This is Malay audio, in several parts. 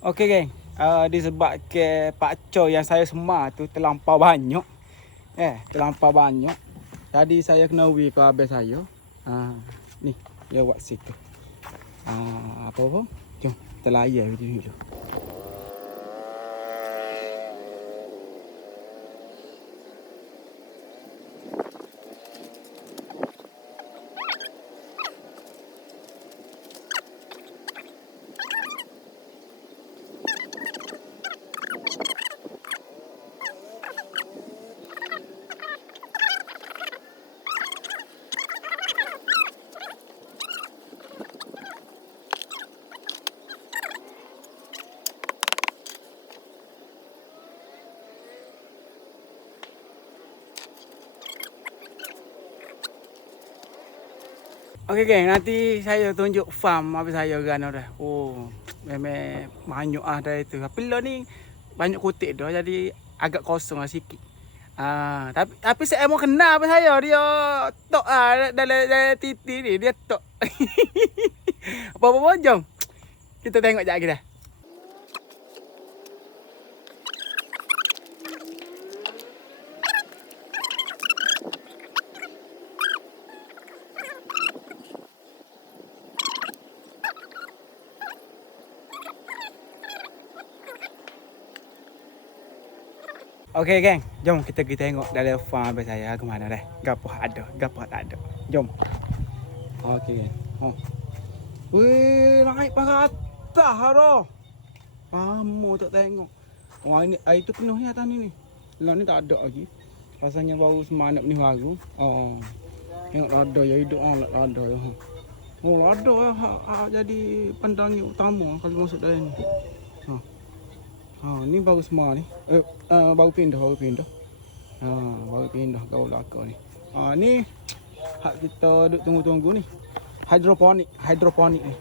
Okey geng, disebabkan pakcoy yang saya semar tu terlampau banyak. Terlampau banyak. Jadi saya kena wei ke abang saya. Ni dia buat situ. Apa-apa? Jom kita layan video dulu. Okey geng, nanti saya tunjuk farm apa saya kan dah. Memang banyak dah itu. Tapi lo ni banyak kutik dah jadi agak kosong sikit. Tapi saya mau kenal apa saya dia tok dalam titi ni dia tok. Apa-apa jom. Kita tengok jap lagi dah. Okey geng, jom kita pergi tengok dalam farm abang saya ke mana dah. Gapo ada, gapo tak ada. Jom. Okey geng. Weh, naik pakai atas dah. Lama tak tengok. Ini air tu penuh ni atas ni. Lah ni tak ada lagi. Rasanya baru semanak ni baru. Tengok lada ya hidup lada ya. Lada ya jadi pandangan utama kalau masuk dalam ni. Ni baru semua ni. Baru pindah. Baru pindah kau belakang ni. Ni hak kita duk tunggu-tunggu ni. Hidroponik ni.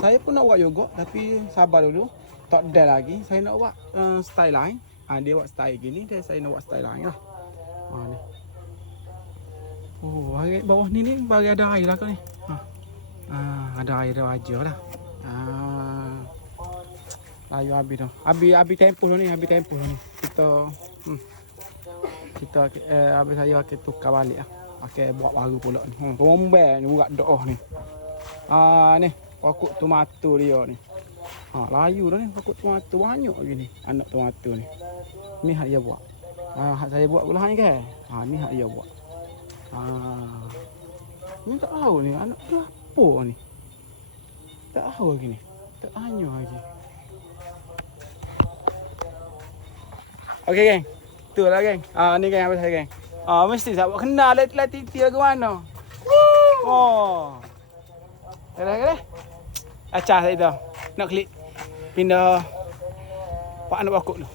Saya pun nak buat juga tapi sabar dulu. Tak ada lagi. Saya nak buat style lain. Dia buat style gini, saya nak buat style lain lah. Ni. Hari bawah ni bagi ada air lah kan ni. Ada air dah wajar lah. Layu habis dah. Habis tempoh ni, Kita habis saya akan tukar balik lah. Pakai buat baru pula ni. Rombel ni buat doh ni. Ni pokok tomato dia ni. Layu dah ni pokok tomato banyak lagi ni. Anak tomato ni. Ni hak dia buat. Hak saya buat pula ni kan. Ni hak dia buat. Ni tak tahu ni anak dia apa ni. Tak tahu lagi ni. Tak tanya lagi. Okey geng. Itulah geng. Ni geng apa saya geng. Mesti saya buat kenal lah titi ke mana. Kena. Acah saya dah. Nak klik pindah pak anak pokok tu.